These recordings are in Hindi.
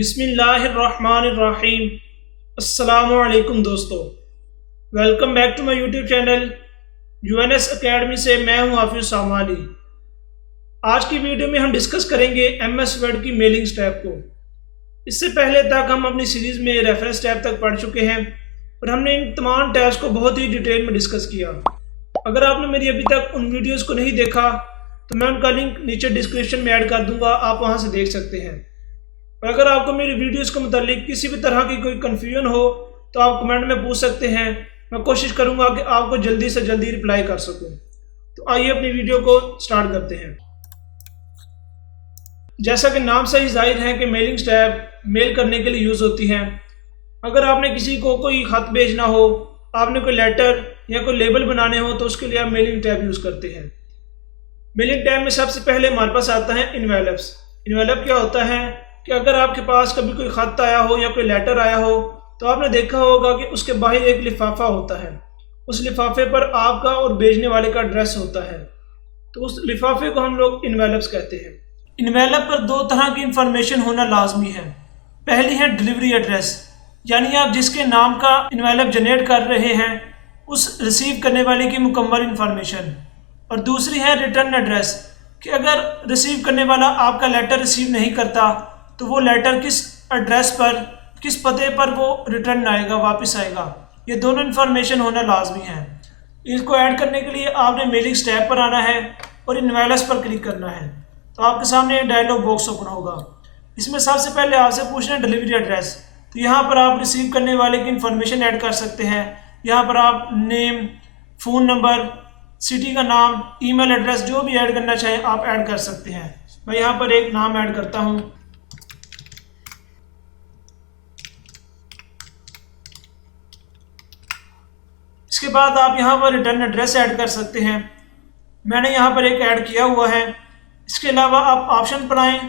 बिस्मिल्लाहिर्रहमानिर्रहीम। अस्सलामुअलैकुम दोस्तों, welcome back to my YouTube channel UNS academy से मैं हूं हाफिज सामाली। आज की वीडियो में हम डिस्कस करेंगे एमएस वर्ड की मेलिंग्स टैब को। इससे पहले तक हम अपनी सीरीज़ में रेफरेंस टैब तक पढ़ चुके हैं और हमने इन तमाम टैब्स को बहुत ही डिटेल में डिस्कस किया। अगर आपने मेरी अभी तक उन वीडियोज़ को नहीं देखा तो मैं उनका लिंक नीचे डिस्क्रिप्शन में ऐड कर दूंगा, आप वहां से देख सकते हैं। और अगर आपको मेरी वीडियोस के मुतालिक किसी भी तरह की कोई कन्फ्यूजन हो तो आप कमेंट में पूछ सकते हैं। मैं कोशिश करूंगा कि आपको जल्दी से जल्दी रिप्लाई कर सकूं। तो आइए अपनी वीडियो को स्टार्ट करते हैं। जैसा कि नाम से ही जाहिर है कि मेलिंग्स टैब मेल करने के लिए यूज़ होती हैं। अगर आपने किसी को कोई खत भेजना हो, आपने कोई लेटर या कोई लेबल बनाने हो तो उसके लिए आप मेलिंग टैब यूज़ करते हैं। मेलिंग टैब में सबसे पहले हमारे पास आता है इन्वेलप्स। इन्वेलप क्या होता है कि अगर आपके पास कभी कोई ख़त आया हो या कोई लेटर आया हो तो आपने देखा होगा कि उसके बाहर एक लिफाफा होता है। उस लिफाफे पर आपका और भेजने वाले का एड्रेस होता है, तो उस लिफाफे को हम लोग इन्वेलप्स कहते हैं। इन्वेलप पर दो तरह की इंफॉर्मेशन होना लाजमी है। पहली है डिलीवरी एड्रेस, यानी आप जिसके नाम का इन्वेलप जनरेट कर रहे हैं उस रिसीव करने वाले की मुकम्मल इंफॉर्मेशन। और दूसरी है रिटर्न एड्रेस, कि अगर रिसीव करने वाला आपका लेटर रिसीव नहीं करता तो वो लेटर किस एड्रेस पर, किस पते पर वो रिटर्न आएगा, वापस आएगा। ये दोनों इन्फॉर्मेशन होना लाजमी है। इसको ऐड करने के लिए आपने मेलिंग्स टैब पर आना है और इन्वेलप्स पर क्लिक करना है। तो आपके सामने एक डायलॉग बॉक्स ओपन होगा। इसमें सबसे पहले आपसे पूछना है डिलीवरी एड्रेस। तो यहाँ पर आप रिसीव करने वाले की इन्फॉर्मेशन ऐड कर सकते हैं। यहाँ पर आप नेम, फ़ोन नंबर, सिटी का नाम, ईमेल एड्रेस, जो भी ऐड करना चाहें आप ऐड कर सकते हैं। मैं यहाँ पर एक नाम ऐड करता हूँ। इसके बाद आप यहाँ पर रिटर्न एड्रेस ऐड कर सकते हैं। मैंने यहाँ पर एक ऐड किया हुआ है। इसके अलावा आप ऑप्शन पर आएँ,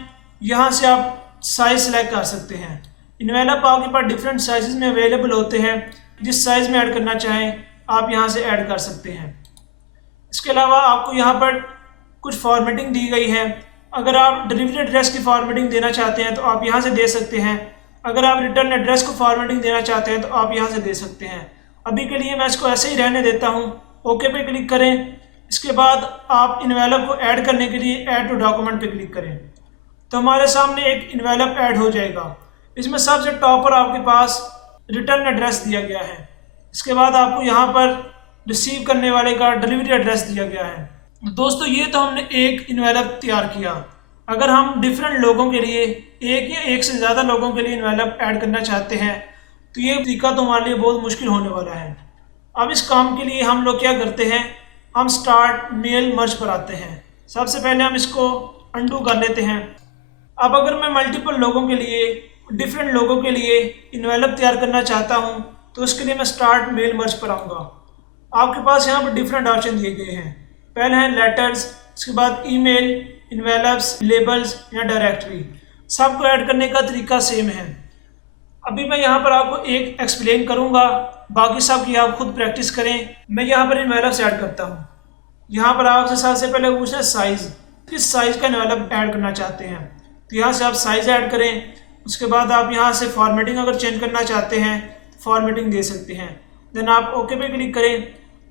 यहाँ से आप साइज़ सेलेक्ट कर सकते हैं। इन्वेलप आपके पास डिफरेंट साइज़ में अवेलेबल होते हैं, जिस साइज़ में ऐड करना चाहें आप यहाँ से ऐड कर सकते हैं। इसके अलावा आपको यहाँ पर कुछ फॉर्मेटिंग दी गई है। अगर आप डिलीवरी एड्रेस की फॉर्मेटिंग देना चाहते हैं तो आप यहाँ से दे सकते हैं। अगर आप रिटर्न एड्रेस को फॉर्मेटिंग देना चाहते हैं तो आप यहाँ से दे सकते हैं। अभी के लिए मैं इसको ऐसे ही रहने देता हूँ। ओके पे क्लिक करें। इसके बाद आप इन्वेलप को ऐड करने के लिए ऐड टू डॉक्यूमेंट पे क्लिक करें तो हमारे सामने एक इन्वेलप ऐड हो जाएगा। इसमें सबसे टॉप पर आपके पास रिटर्न एड्रेस दिया गया है। इसके बाद आपको यहाँ पर रिसीव करने वाले का डिलीवरी एड्रेस दिया गया है। दोस्तों, ये तो हमने एक इन्वेलप तैयार किया। अगर हम डिफरेंट लोगों के लिए, एक या एक से ज़्यादा लोगों के लिए इन्वेलप ऐड करना चाहते हैं तो ये तरीका तो हमारे लिए बहुत मुश्किल होने वाला है। अब इस काम के लिए हम लोग क्या करते हैं, हम स्टार्ट मेल मर्ज पर आते हैं। सबसे पहले हम इसको अंडू कर लेते हैं। अब अगर मैं मल्टीपल लोगों के लिए, डिफरेंट लोगों के लिए इन्वेलप तैयार करना चाहता हूँ तो उसके लिए मैं स्टार्ट मेल मर्ज पर आऊँगा। आपके पास यहाँ पर डिफरेंट ऑप्शन दिए गए हैं। पहले हैं लेटर्स, इसके बाद ईमेल, इन्वेलप्स, लेबल्स या डायरेक्टरी। सबको ऐड करने का तरीका सेम है। अभी मैं यहाँ पर आपको एक एक्सप्लेन करूँगा, बाकी सब की आप खुद प्रैक्टिस करें। मैं यहाँ पर इन्वेलप्स ऐड करता हूँ। यहाँ पर आपसे सबसे पहले पूछना है साइज़, किस साइज़ का इन्वेलप ऐड करना चाहते हैं। तो यहाँ से आप साइज़ ऐड करें। उसके बाद आप यहाँ से फॉर्मेटिंग अगर चेंज करना चाहते हैं तो फॉर्मेटिंग दे सकते हैं। देन आप ओके पे क्लिक करें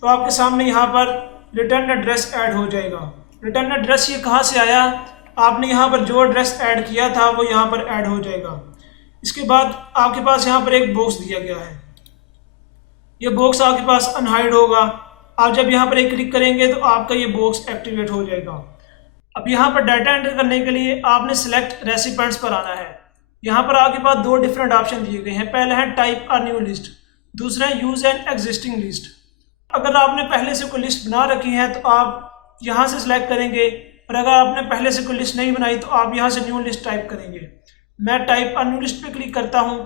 तो आपके सामने यहाँ पर रिटर्न एड्रेस ऐड हो जाएगा। रिटर्न एड्रेस ये कहाँ से आया, आपने यहाँ पर जो एड्रेस ऐड किया था वो यहाँ पर ऐड हो जाएगा। इसके बाद आपके पास यहाँ पर एक बॉक्स दिया गया है। ये बॉक्स आपके पास अनहाइड होगा। आप जब यहाँ पर एक क्लिक करेंगे तो आपका ये बॉक्स एक्टिवेट हो जाएगा। अब यहाँ पर डाटा एंटर करने के लिए आपने सेलेक्ट रेसिपेंट्स पर आना है। यहाँ पर आपके पास दो डिफरेंट ऑप्शन दिए गए हैं। पहला है टाइप अ न्यू लिस्ट, दूसरा है यूज एन एग्जिस्टिंग लिस्ट। अगर आपने पहले से कोई लिस्ट बना रखी है तो आप यहाँ से सिलेक्ट करेंगे, और अगर आपने पहले से कोई लिस्ट नहीं बनाई तो आप यहाँ से न्यू लिस्ट टाइप करेंगे। मैं टाइप अ न्यू लिस्ट पे क्लिक करता हूँ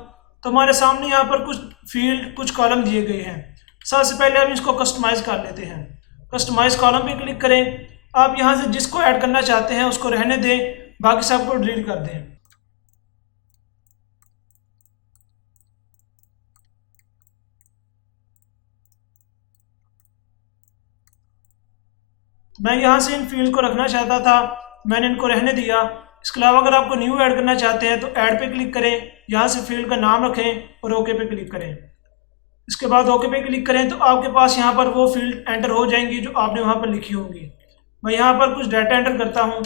तो हमारे सामने यहाँ पर कुछ फील्ड, कुछ कॉलम दिए गए हैं। सबसे पहले हम इसको कस्टमाइज़ कर लेते हैं। कस्टमाइज़ कॉलम पे क्लिक करें। आप यहाँ से जिसको ऐड करना चाहते हैं उसको रहने दें, बाकी सबको डिलीट कर दें। मैं यहाँ से इन फील्ड को रखना चाहता था, मैंने इनको रहने दिया। इसके अलावा अगर आपको न्यू ऐड करना चाहते हैं तो ऐड पे क्लिक करें, यहाँ से फील्ड का नाम रखें और ओके पे क्लिक करें। इसके बाद ओके पे क्लिक करें तो आपके पास यहाँ पर वो फील्ड एंटर हो जाएंगी जो आपने वहाँ पर लिखी होंगी। मैं यहाँ पर कुछ डाटा एंटर करता हूँ।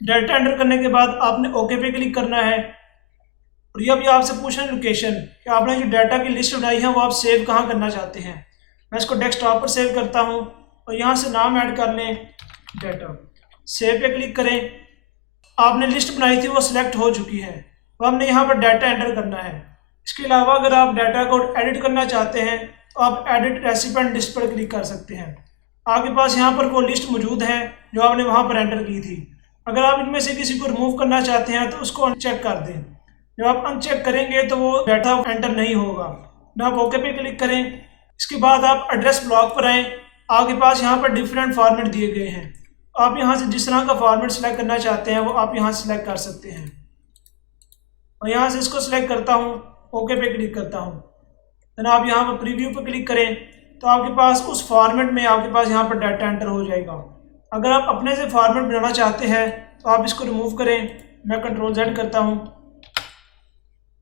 डाटा एंटर करने के बाद आपने ओके पे क्लिक करना है और ये अभी आपसे पूछना है लोकेशन कि आपने जो डाटा की लिस्ट बनाई है वो आप सेव कहाँ करना चाहते हैं। मैं इसको डेस्कटॉप पर सेव करता हूँ और यहाँ से नाम ऐड कर लें डाटा, सेव पे क्लिक करें। आपने लिस्ट बनाई थी वो सिलेक्ट हो चुकी है, तो हमने यहाँ पर डाटा एंटर करना है। इसके अलावा अगर आप डाटा को एडिट करना चाहते हैं तो आप एडिट रेसिपेंट लिस्ट पर क्लिक कर सकते हैं। आपके पास यहाँ पर वो लिस्ट मौजूद है जो आपने वहाँ पर एंटर की थी। अगर आप इनमें से किसी को रिमूव करना चाहते हैं तो उसको अनचेक कर दें। जब आप अनचेक करेंगे तो वो डाटा एंटर नहीं होगा। ना आप ओके पे क्लिक करें। इसके बाद आप एड्रेस ब्लॉक पर आएँ। आपके पास यहाँ पर डिफरेंट फॉर्मेट दिए गए हैं। आप यहाँ से जिस तरह का फॉर्मेट सेलेक्ट करना चाहते हैं वो आप यहाँ सेलेक्ट कर सकते हैं। और यहाँ से इसको सिलेक्ट करता हूँ, ओके पे क्लिक करता हूँ। देन आप यहाँ पर प्रीव्यू पे क्लिक करें तो आपके पास उस फॉर्मेट में आपके पास यहाँ पर डाटा एंटर हो जाएगा। अगर आप अपने से फॉर्मेट बनाना चाहते हैं तो आप इसको रिमूव करें। मैं कंट्रोल Z करता हूँ।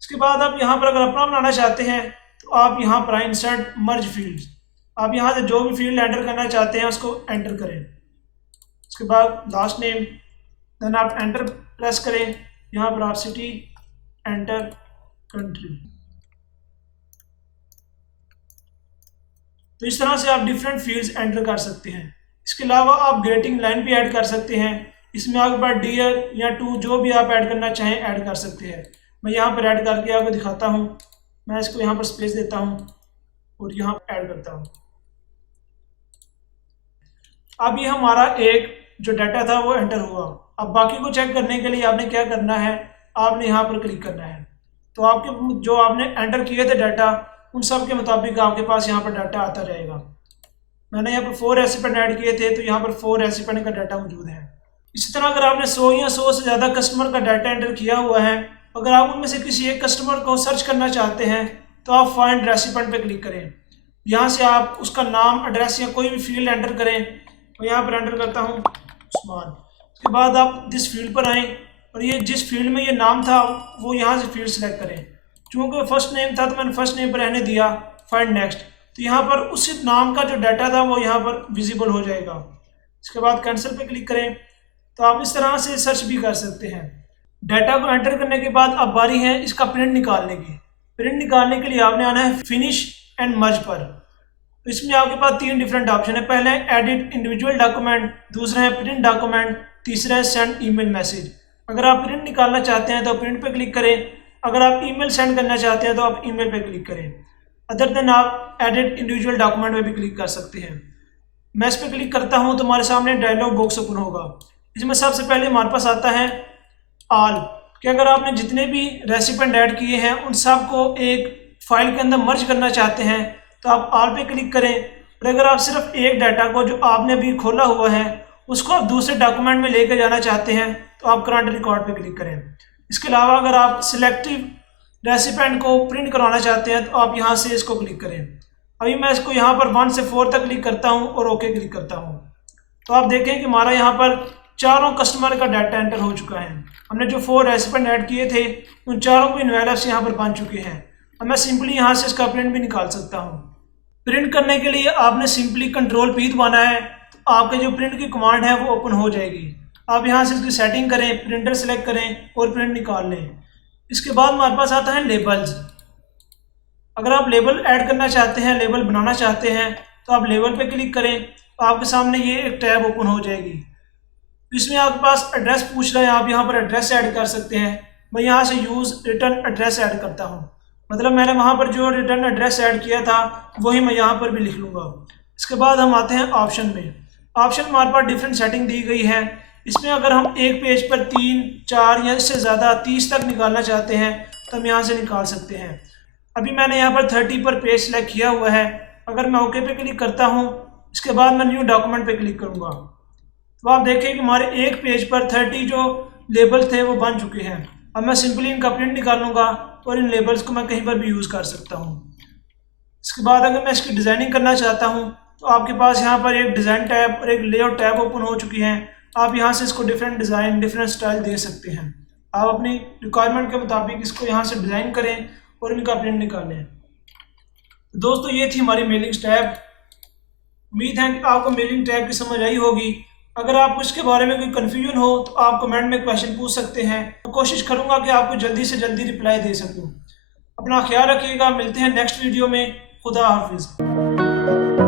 इसके बाद आप यहाँ पर अगर अपना बनाना चाहते हैं तो आप यहाँ पर आए इंसर्ट मर्ज फील्ड्स। आप यहाँ से जो भी फील्ड एंटर करना चाहते हैं उसको एंटर करें। इसके बाद लास्ट नेम, देन आप एंटर प्रेस करें। यहाँ पर आप सिटी, एंटर, कंट्री। तो इस तरह से आप डिफरेंट फील्ड्स एंटर कर सकते हैं। इसके अलावा आप ग्रेटिंग लाइन भी ऐड कर सकते हैं। इसमें आपके पास डियर या टू जो भी आप ऐड करना चाहें ऐड कर सकते हैं। मैं यहाँ पर ऐड करके आपको दिखाता हूँ। मैं इसको यहाँ पर स्पेस देता हूँ और यहाँ ऐड करता हूँ। अब ये हमारा एक जो डाटा था वो एंटर हुआ। अब बाकी को चेक करने के लिए आपने क्या करना है, आपने यहाँ पर क्लिक करना है। तो आपके जो आपने एंटर किए थे डाटा उन सब के मुताबिक आपके पास यहाँ पर डाटा आता रहेगा। मैंने यहाँ पर 4 रेसिपेंट ऐड किए थे तो यहाँ पर 4 रेसिपेंट का डाटा मौजूद है। इसी तरह अगर आपने 100 या 100 से ज़्यादा कस्टमर का डाटा एंटर किया हुआ है, अगर आप उनमें से किसी एक कस्टमर को सर्च करना चाहते हैं तो आप फाइंड रेसिपेंट पे क्लिक करें। यहाँ से आप उसका नाम, एड्रेस या कोई भी फील्ड एंटर करें। तो यहाँ पर एंटर करता हूँ उस्मान। उसके बाद आप जिस फील्ड पर आएँ और ये जिस फील्ड में ये नाम था वो यहाँ से फील्ड सेलेक्ट करें। चूँकि फर्स्ट नेम था तो मैंने फर्स्ट नेम पर रहने दिया, फाइंड नेक्स्ट। तो यहाँ पर उस नाम का जो डाटा था वो यहाँ पर विजिबल हो जाएगा। इसके बाद कैंसिल पे क्लिक करें। तो आप इस तरह से सर्च भी कर सकते हैं। डाटा को एंटर करने के बाद अब बारी है इसका प्रिंट निकालने की। प्रिंट निकालने के लिए आपने आना है फिनिश एंड मर्ज पर। तो इसमें आपके पास 3 डिफरेंट ऑप्शन है। पहला है एडिट इंडिविजुअल डॉक्यूमेंट, दूसरा है प्रिंट डॉक्यूमेंट, तीसरा है सेंड ईमेल मैसेज। अगर आप प्रिंट निकालना चाहते हैं तो प्रिंट पे क्लिक करें। अगर आप ईमेल सेंड करना चाहते हैं तो आप ईमेल पे क्लिक करें। अदर देन आप एडिट इंडिविजुअल डॉक्यूमेंट में भी क्लिक कर सकते हैं। मैं इस पर क्लिक करता हूं तो हमारे सामने डायलॉग बॉक्स ओपन होगा। इसमें सबसे पहले हमारे पास आता है ऑल, कि अगर आपने जितने भी रेसिपेंट ऐड किए हैं उन सब को एक फाइल के अंदर मर्ज करना चाहते हैं तो आप ऑल पे क्लिक करें। और अगर आप सिर्फ एक डाटा को जो आपने अभी खोला हुआ है उसको आप दूसरे डॉक्यूमेंट में लेकर जाना चाहते हैं तो आप करंट रिकॉर्ड पे क्लिक करें। इसके अलावा अगर आप सिलेक्टिव रेसिपेंट को प्रिंट करवाना चाहते हैं तो आप यहाँ से इसको क्लिक करें। अभी मैं इसको यहाँ पर 1 से 4 तक क्लिक करता हूँ और ओके क्लिक करता हूँ। तो आप देखें कि हमारा यहाँ पर चारों कस्टमर का डाटा एंटर हो चुका है। हमने जो 4 रेसिपेंट ऐड किए थे उन चारों को इन्वेलप्स यहाँ पर बन चुके हैं। अब मैं सिंपली यहाँ से इसका प्रिंट भी निकाल सकता हूँ। प्रिंट करने के लिए आपने सिंपली कंट्रोल P दबाना है। तो आपके जो प्रिंट की कमांड है वो ओपन हो जाएगी। आप यहाँ से इसकी सेटिंग करें, प्रिंटर सेलेक्ट करें और प्रिंट निकाल लें। इसके बाद हमारे पास आता है लेबल्स। अगर आप लेबल ऐड करना चाहते हैं, लेबल बनाना चाहते हैं तो आप लेबल पे क्लिक करें तो आपके सामने ये एक टैब ओपन हो जाएगी। इसमें आपके पास एड्रेस पूछ रहा है, आप यहाँ पर एड्रेस ऐड कर सकते हैं। मैं यहाँ से यूज़ रिटर्न एड्रेस ऐड करता हूँ, मतलब मैंने वहाँ पर जो रिटर्न एड्रेस ऐड किया था वही मैं यहाँ पर भी लिख लूँगा। इसके बाद हम आते हैं ऑप्शन में। ऑप्शन में हमारे पास डिफरेंट सेटिंग दी गई है। इसमें अगर हम एक पेज पर 3, 4 या इससे ज़्यादा 30 तक निकालना चाहते हैं तो हम यहाँ से निकाल सकते हैं। अभी मैंने यहाँ पर 30 पर पेज सेलेक्ट किया हुआ है। अगर मैं ओके पे क्लिक करता हूँ, इसके बाद मैं न्यू डॉक्यूमेंट पे क्लिक करूँगा, तो आप देखें कि हमारे एक पेज पर 30 जो लेबल थे वो बन चुके हैं। अब मैं सिंपली इनका प्रिंट निकालूंगा और इन लेबल्स को मैं कहीं पर भी यूज़ कर सकता हूँ। इसके बाद अगर मैं इसकी डिज़ाइनिंग करना चाहता हूँ तो आपके पास यहाँ पर एक डिज़ाइन टैब और एक लेआउट टैब ओपन हो चुकी हैं। आप यहाँ से इसको डिफरेंट डिज़ाइन, डिफरेंट स्टाइल दे सकते हैं। आप अपनी रिक्वायरमेंट के मुताबिक इसको यहाँ से डिज़ाइन करें और इनका प्रिंट निकालें। दोस्तों, ये थी हमारी मेलिंग टैब। उम्मीद है कि आपको मेलिंग टैब की समझ आई होगी। अगर आपको इसके बारे में कोई कन्फ्यूजन हो तो आप कमेंट में क्वेश्चन पूछ सकते हैं। मैं कोशिश करूंगा कि आपको जल्दी से जल्दी रिप्लाई दे सकूं। अपना ख्याल रखिएगा, मिलते हैं नेक्स्ट वीडियो में। खुदा हाफिज़।